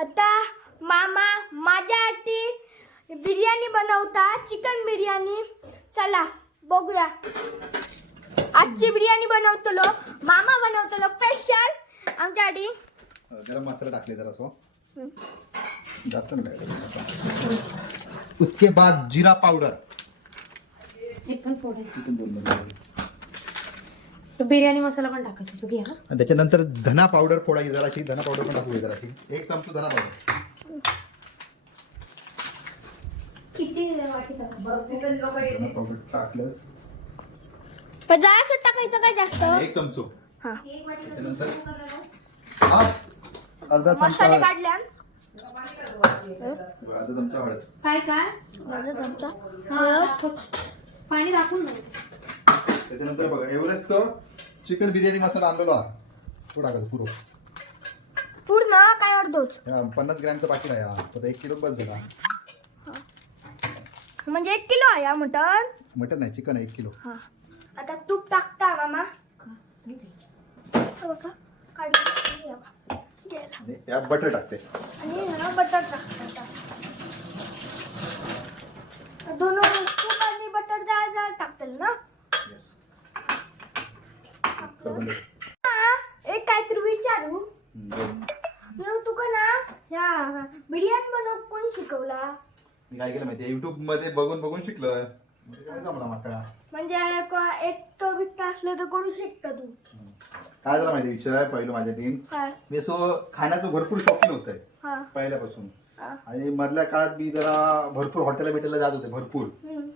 आता मामा माझ्यासाठी बिर्याणी बनवता चिकन बिर्याणी. चला बघूया. आजची बिर्याणी बनवतलो मामा बनवतलो स्पेशल आमच्यासाठी. गरम मसाला टाकले जरा सो जास्त नाही टाकायचं. उसके बाद जीरा पावडर एक पण फोडायचं चिकन बोललो तो बिर्याणी मसाला पण टाकायचा. तो घ्या आणि त्याच्यानंतर धना पावडर फोडायची जराशी धना पावडर पण टाकूया जराशी. एक चमचा धना पावडर किती वाटी धना पावडर टाकलंस. पण जरासं टाकायचं काय जास्त? एक चमचो. हा. त्याच्यानंतर अर्धा चमचा मसाले हळद काढल्या अर्धा चमचा हळद. काय काय? अर्धा चमचा. हा, पाणी टाकून. त्याच्यानंतर बघा एव्हरेस्टचं चिकन बिर्याणी मसाला आणलेला हा तो टाकायचा पुरो पूर्ण काय अर्धोच हा, पन्नास ग्रॅमचं पाकिट आहे हा. तर एक किलो बस झाला. म्हणजे एक किलो आहे हा मटन मटन नाही चिकन आहे एक किलो. हा. आता तूप टाकता मामा. हे बघा. गेला. आणि यात बटर टाकते. आणि ह्याला बटर टाकता दोन तूप आणि बटर जाळ जाळ टाकतील ना तर बंद. हा, एक काहीतरी विचारू हम्म, बोल. मी तुका ना या बिर्याणी बनव कोणी शिकवला मी काय केलं माहिती युट्यूबमध्ये बघून बघून शिकलोय. म्हणजे काय जमला माका म्हणजे को- एक तो बिकता असलं तर करू शकता तू. काय झालं माहिती विषय पहिलं माझ्या टीम काय मी असं खाण्याचं भरपूर शौकीन होत आहे हा. पहिल्यापासून. हा. आणि मधल्या काळात मी जरा भरपूर हॉटेलला भेटायला जात होते भरपूर. हम्म.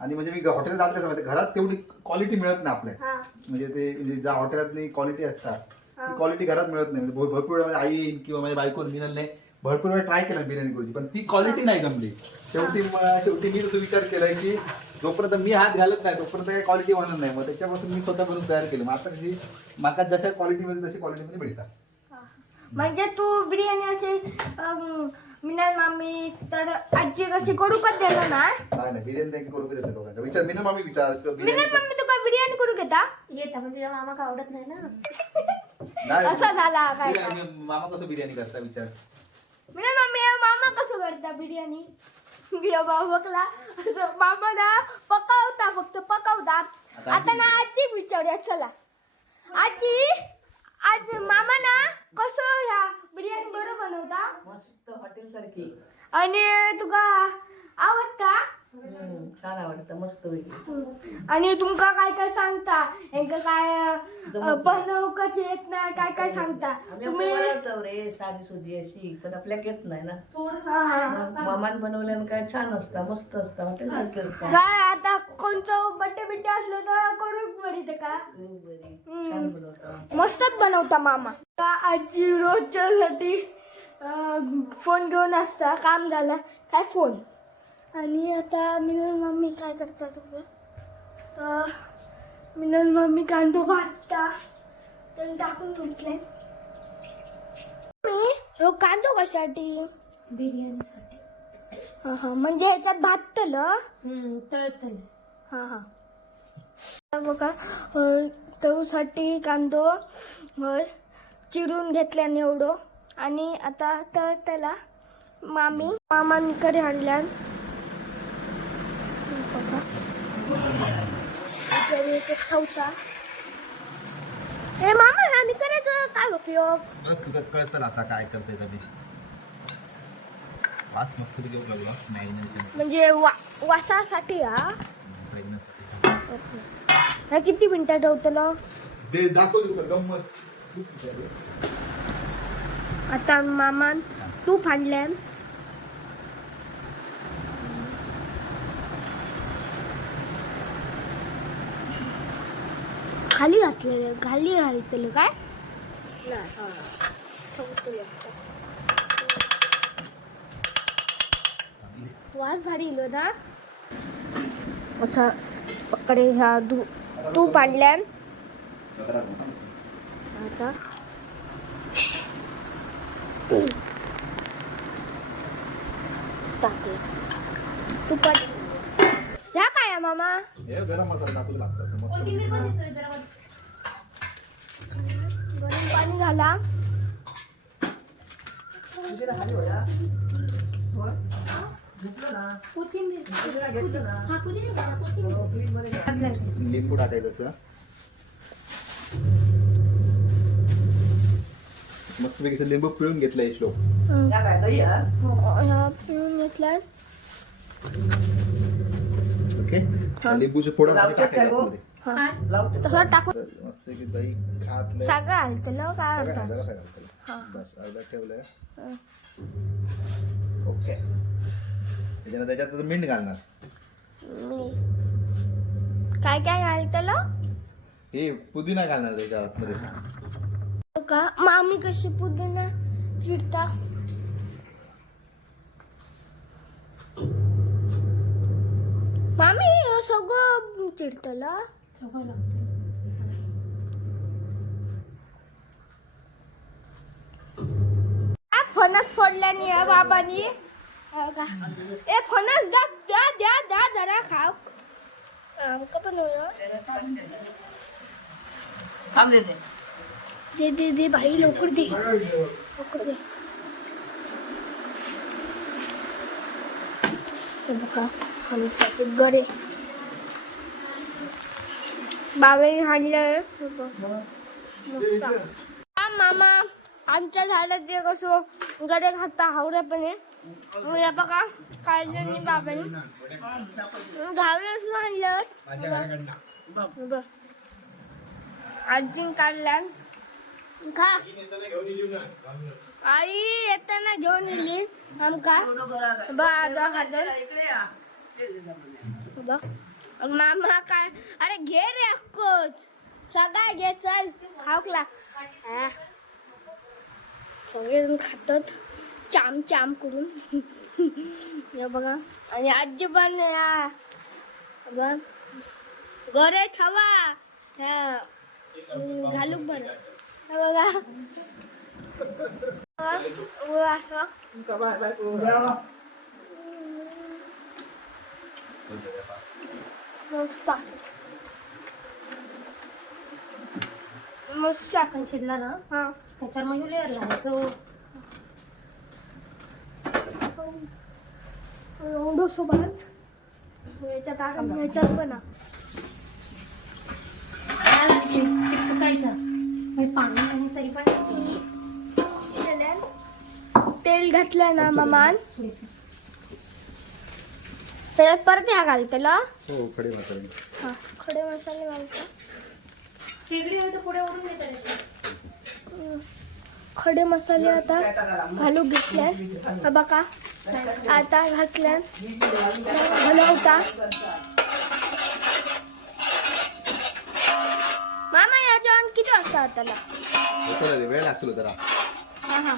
आणि म्हणजे मी हॉटेलला जात कसं माहिती घरात तेवढी क्वालिटी मिळत नाही आपल्या. हा. म्हणजे ते म्हणजे ज्या हॉटेलात क्वालिटी असतात हा. ती क्वालिटी घरात मिळत नाही. म्हणजे भर- भरपूर वेळा माझ्या आई किंवा माझ्या बायको मिनलने भरपूर वेळा ट्राय केला बिर्याणी करूची पण ती क्वालिटी नाही जमली. शेवटी म- शेवटी मी तसं विचार केलाय की जोपर्यंत मी हात घालत नाही तोपर्यंत काही क्वालिटी बनत नाही. मग त्याच्यापासून मी स्वतः बनवून तयार केलं. मग आता कशी माका जशा क्वालिटीमध्ये तशी क्वालिटीमध्ये मिळतात. म्हणजे तू बिर्याणी अशी अम, मिनल मामी तर आजी कशी करू पण देणार ना? नाही नाही बिर्याणी नाही करू देते लोकांचा. विचार मी ना मामी विचार मिनल बिर्याणी मम्मी तुका बिर्याणी करू घेता? येता पण तुझ्या मामाका आवडत नाही ना. असा झाला काय मामा कसं बिर्याणी करता विचार? मिनल मम्मी मामा कसं करता बिर्याणी बघला असं मामा ना पकावता फक्त पकावतात आता आता ना आजी विचारूया चला आजी आज मामा ना कसं ह्या बिर्याणी बरं बनवता? मस्त हॉटेल सारखी आणि तुका आवडता? छान आवडतं मस्त आणि तुमका काय काय सांगता? हेंका काय बनवकच येत नाही? काय काय सांगता? तुम्ही बनवतो रे साधी सुधी अशी पण आपल्याला येत नाही ना. मामान बनवल्यानं काय छान असतं मस्त असतं काय आता कोणचं बड्डे बिड्डे असलं तर करून का? बरी. बनवतो. मस्तच बनवता मामा. आता आजी रोजच्यासाठी फोन घेऊन असता काम झालं काय फोन? आणि आता मिनल मम्मी काय करता तुम्ही मिनल मम्मी कांदो भाजता. तर टाकून घेतले मी ह्यो कांदो कशासाठी? बिर्याणीसाठी. हा हा म्हणजे ह्याच्यात भाजतलं हम्म, तळतलं. हा हा. बघा तळूसाठी कांदो चिरून घेतल्याने एवढं. आणि आता तर त्याला मामी. मामांकडे आणल्यान बघा इकडे एक ठेवता. हे मामा ह्याने करायचं. काय उपयोग बघ तुला कळतं आता काय करता मी वास मस्त घेऊ लागला. मॅरिनेशन म्हणजे वा वासासाठी हा? किती मिनिटं ठेवतलं? ते दाखव तुला गंमत. आता मामान तू फाडल्यान. खाली घातलेलं खाली घालतलं काय? वास भारी इलो ना असा पकडे ह्या दू तू पाडल्यान आता. टाकले. तुपात ह्या काय आहे मामा. हे गरम मसाला टाकू लागतं असं मस्त गरम पाणी घाला पुदिना खाली होया होय घेतलं ना कोथिंबीर पुदिना घेतलं ना हा पुदिना घ्या, कोथिंबीर. हो, फ्रीजमध्ये घे. घातलंय. लिंबू टाकायचं असं. मस्तपैकी असं लिंबू पिळून घेतलंय श्लोक पिळून घेतलाय. ओके? लिंबूचे फोडं टाकायचं तसं मस्त की दही घालतलं काय अर्धा घालतलं. बस अर्धा ठेवलंय. हं. ओके. त्याच्यात मीठ घालणार. काय काय घालतलं? हे पुदिना घालणार त्याच्या आतमध्ये. का? मामी कशी पुदिना चिरता मामी हे सगळं चिरतलं आ, फणस फोडल्यानी आहे बाबानी? ए फणस द्या द्या द्या द्या जरा खाऊ आमका पण थांब देते दे दे दे भाई लवकर दे लवकर दे हे बघा फणसाचे गरे बाबाने आणलं मस्त हा मामा आमच्या झाडाचे कसं गडे खाता हावऱ्यापणे. बघा काढलं नाही बाबाने. घावलं आणलं. आजीन काढल्या. खा. आई येताना घेऊन येली आमका बा आता खातो. मामा काय? अरे घे रे अक्कोच. सगळा घे चल. खाऊकला हा. सगळेजण खातात. चाम चाम करून. हे बघा. आणि आजी पण या बघ. घरे ठेवा. हा. हम्म, घालू बरं. हे बघा. असं. मस्त मस्त आपण शिजला ना हा त्याच्यावर मग लेअर लावायचं एवढं सोबत याच्यात आराम याच्यात पण चिपकायचं पाणी आणि तरी पण तेल घातलं ना मामान त्याच्यात परत ह्या घालतेला हो? खडे मसाले. हा खडे मसाले घालतो. शेगडी होतं पुढे ओढून खडे मसाले आता घालू घेतल्या हा बघा. आता घातल्या. हलवता मामा या जेवण किती वाजता त्याला रे, वेळ लागतो जरा. हा हा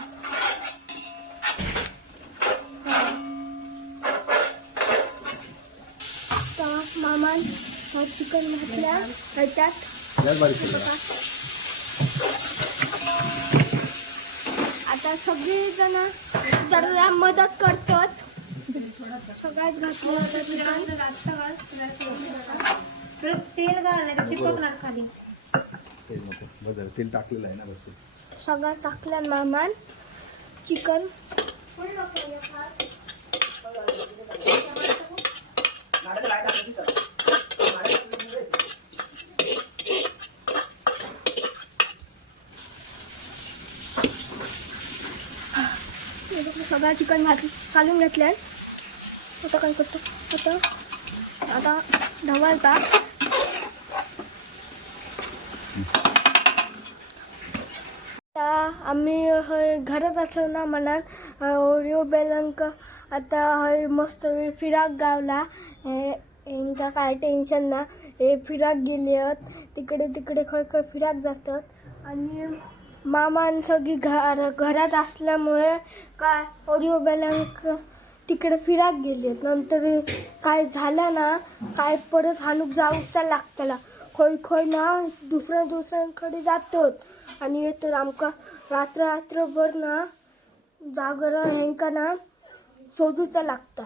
तर मामान चिकन घातल्या जरा. आता सगळी जण जरा मदत करतात। सगळ्यात घातलं तेल घालणार चिपकणार खाली. तेल टाकलेलं आहे ना बस. सगळं टाकलं मामान. चिकन. सगळा चिकन घात घालून घेतलं आता काय करतो? आता आता ढवळता आता आम्ही हय घरात असलो ना मनात ओरिओ बेलंक आता हय मस्त वेळ फिराक गावला. हे काय टेन्शन ना. हे फिराक गेले तिकडे तिकडे खय खय फिराक जातात. आणि मामान सगळी घर घरात असल्यामुळे काय ऑडिओ बेलंक तिकडे फिराक गेले नंतर काय झालं ना काय परत हाणूक जाऊचा लागतला. खंय खंय ना दुसऱ्या दुसऱ्यांकडे जातो आणि येतो आमका रात्र रात्रभर ना जागरण हेंका ना शोधूचा लागता.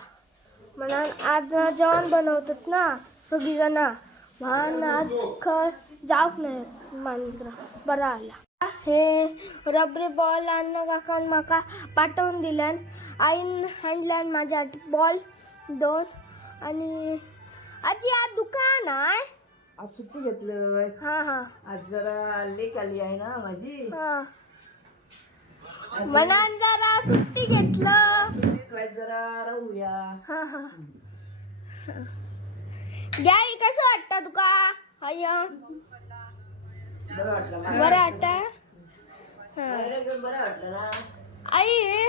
म्हणून आज ना जेवण बनवतात ना सगळी जण म्हणून आज खंय जावंक नाही मांद्रा बरा आला. हे रबरी बॉल आणि काकान म्हाका पाठवून दिल्यान. आईन हाडल्यान माझ्या बॉल दोन. आणि आजी आज दुकान आहे? आज सुट्टी घेतलं हा हा. आज जरा लेक आली आहे ना माझी. हा. मनान जरा सुट्टी घेतलं. सुट्टीत काय जरा राहूया. हा हा. याई कसं वाटतं तुका? अय बरं वाटलं हा. आई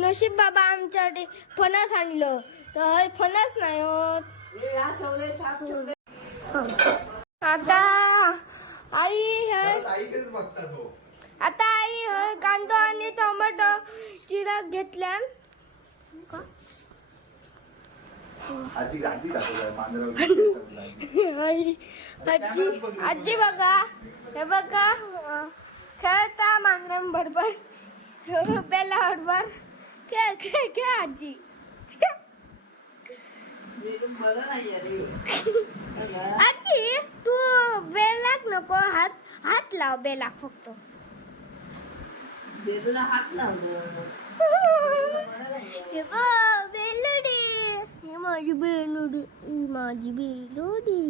नशीब बाबा आमच्यासाठी फणस आणलं. तर फणस नाही होत. हे आता आई हे. हो. आता आई हे कांदो आणि टोमॅटो चिरत घेतल्यान. आजी आजी दाखवलाय मांजरावर आई आजी आजी बघा हे बघा अं, खेळता मांगरम बरोबर बेला बरोबर खेळ खेळ खेळ आजी. बरं नाही अरे आजी तू बेलाक नको हात हात लाव बेलाक फक्त. बेलूला हात माझी बेलुडी ही माझी बेलुडी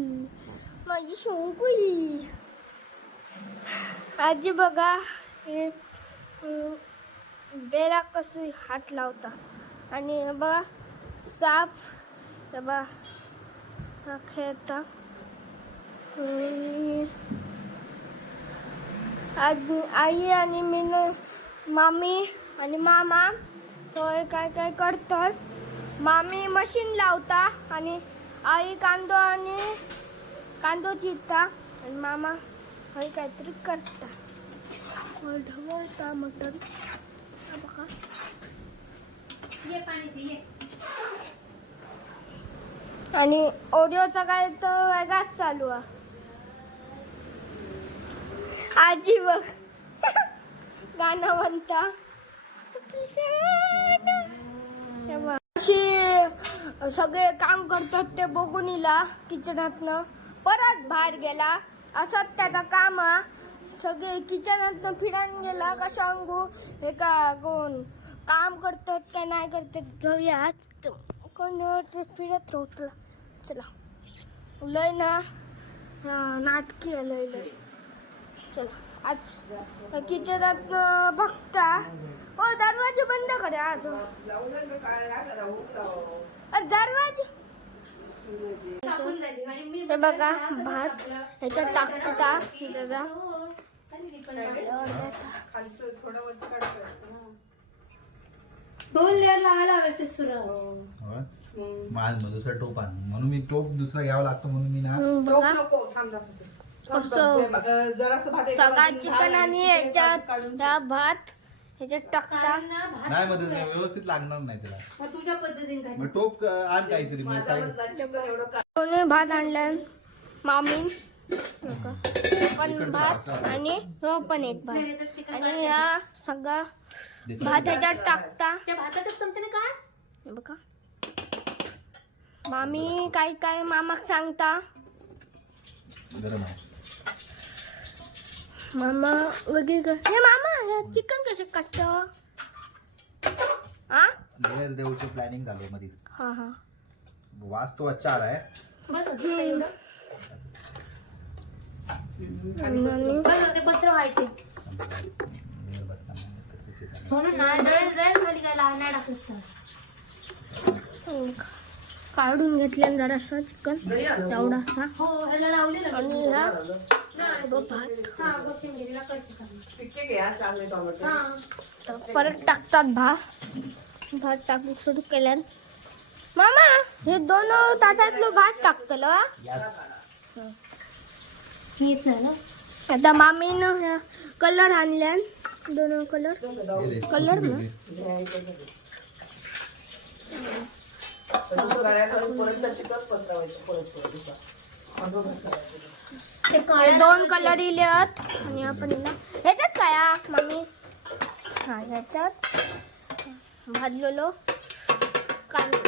माझी शोंकुई आजी बघा हे बेला कसं हात लावता. आणि बघा साप बा खेळता. आज आई आणि मी मामी आणि मामा थंय काय काय करतात? मामी मशीन लावता आणि आई कांदो आणि कांदो चिरता आणि मामा हय काहीतरी करता. ढवळता मटण? हा बघा. ये पाणी ये. आणि ओरिओचा काय तर वेगळाच चालू आहे. आजी बघ. गाणं म्हणता. हे सगळे काम करतात ते बघून इला किचनातनं परत बाहेर गेला. असंच त्याचा काम हा सगळे किचनातनं फिरायला गेला. का सांगू हे का कोण काम करतात का नाही करतात घेऊयात कोण फिरत राहतो चला. लय ना नाटकी आहे लय लय. चला. आज किचनात बघता. हो दरवाजा बंद करे आज अरे दरवाजा टाकून झाली आणि मी हे बघा भात ह्याच्यात टाकता जरा दोन लेअर लावायला हवे ते सुरंग माल मग दुसरा टोप आण. म्हणून मी टोप दुसरा घ्यावा लागतो म्हणून मी ना बघा. नको थांब जरासं भात सगळा चिकन आणि ह्याच्यात भात. ह्याच्यात टाकता कारण ना भात नाही मदत नाही व्यवस्थित लागणार नाही त्याला. मग तुझ्या पद्धतीने काय? मग टोप अं, आण काहीतरी मग माझा साईड मधला चिकन एवढं काढ. दोन्ही भात आणल्या मामीन नका. पण इकडचं भात असं. आणि हो पण एक भात. त्याच्यात आणि ह्या सगळा भात ह्याच्यात टाकता. त्या भाताच्याच चमच्याने काढ. हे बघा. मामी काय काय मामाक सांगता? गरम आहे. मामा वगैरे कर हे मामा हे चिकन कसे काटत हा देर देऊचं प्लॅनिंग झालं मध्ये हा हा. वास तो अच्छा आ रहा है बस होतं ते एवढं? आणि बस होते बसर व्हायचे. म्हणून नाही जळेल जळेल खाली काय लहान नाही टाकलंस तर. काढून घेतल्या जरासा चिकन. तेवढासा. हो आणि भात. हा हा परत टाकतात भात. भात टाकून सुरू केल्यान. मामा हे दोन ताटातलं भात टाकतलं. हेच ना? आता मामीनं कलर आणल्यान. दोन कलर. कलर ना? हे दोन कलर इलेत आणि आपण ह्याच्यात काय हा, मम्मी? हा ह्याच्यात. भाजलेलो कांदा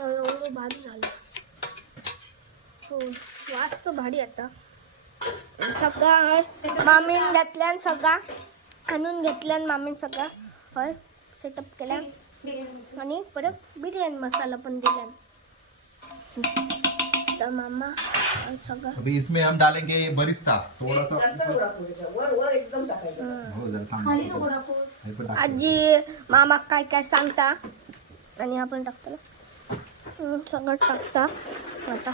एवढं भात झालं. हो वास तो भारी आता. सगळा मामीन घेतल्यान सगळा. आणून घेतल्यान मामीन सगळा. हय सेटअप बिर्याणी आणि परत बिर्याणी मसाला पण दिल्यान तर मामा सगळं अभी इसमें हम डालेंगे बरिस्ता थोड़ा सा जास्त नको टाकू त्याच्यात. वर वर एकदम टाकायचं हं. जरा थांब. खाली नको टाकूस पण टाक. आजी मामा काय काय सांगता आणि आपण टाकतो ना. सगळं टाकता आता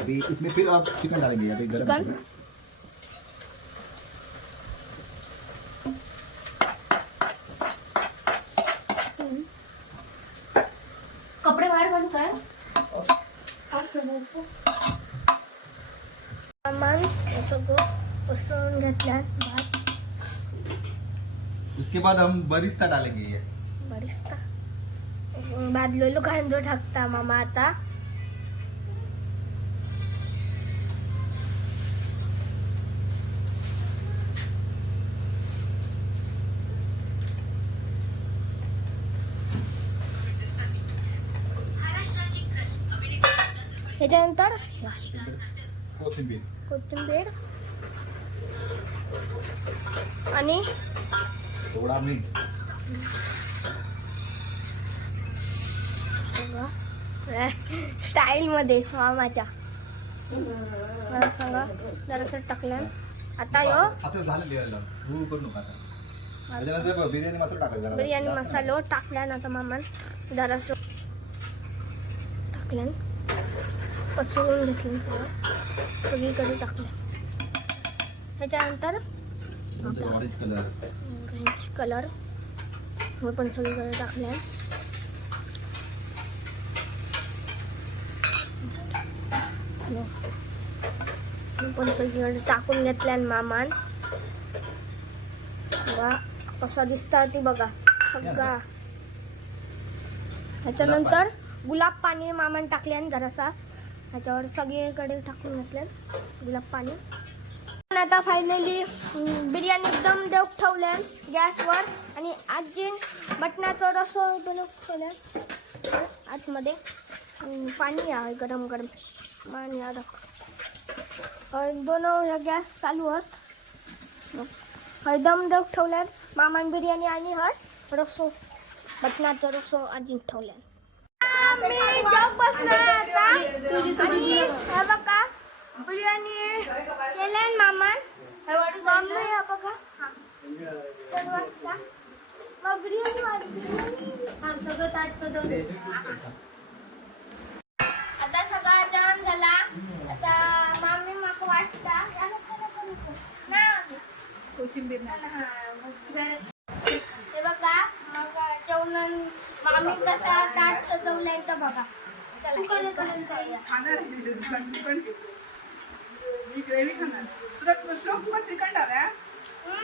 अभी इसमें फिर आप चिकन डालेंगे अभी गरम चिकन? चिकन उसके बाद हम बरिस्ता डालेंगे ये। बरिस्ता। कांदो टाकता मामा आता त्याच्यानंतर कोथिंबीर। कोथिंबीर। आणि थोडा मीठ स्टाईल मध्ये मामाच्या. मला सांगा जरासं टाकलं. आता यो. आता झालं लिहायला हळू करू नका आता. त्याच्यानंतर बिर्याणी मसाला टाकायचा जरा. बिर्याणी मसालो टाकल्यान आता मामान जरासं टाकल्यान पसरून घेतलं सगळं. सगळीकडे टाकलं. ह्याच्यानंतर नंतर ऑरेंज कलर ऑरेंज कलर व पण सगळीकडे पण टाकून घेतल्यान मामान. बघा कसा दिसता ती बघा. सगळा. ह्याच्यानंतर गुलाब पाणी मामान टाकल्यान जरासा. ह्याच्यावर सगळीकडे टाकून घेतल्यान गुलाब पाणी पण. आता फायनली बिर्याणी दम देऊ ठेवल्या गॅसवर. आणि आजीन बटनाचा रसो बनव ठेवल्या आतमध्ये पाणी आहे गरम गरम. पाणी आहे दोन गॅस चालू आहेत हय दम देऊ ठेवल्यात मामान बिर्याणी आणि हय रसो मटणाचा रसो आजीन ठेवल्या आम्ही जग बसणार बघा बिर्याणी मामान मम्मी हे बघा. हा. बिर्याणी सजवले आता सगळा जेवण झाला. आता मामी माका वाटता. ना. हे बघा मग जेवण मामी कसा ताट सजवलाय तर बघा. चला एक घास करूया. खाणार आहे मी ग्रेव्ही खाणार. तुला कृष्ण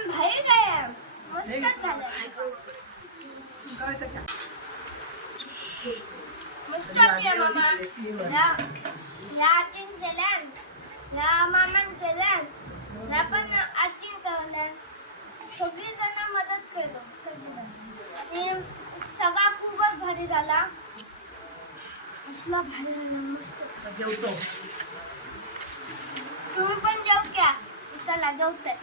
भारी काय. मस्त आहे मामा. आजीन केल्यान ह्या मामान केल्यान ह्या पण आजीन केल्यान सगळी जण मदत केलो सगळी आणि सगळा खूपच भारी झाला. असला भारी झाला मस्त. जेवतो. तुम्ही पण जाऊ क्या चला जाऊ तर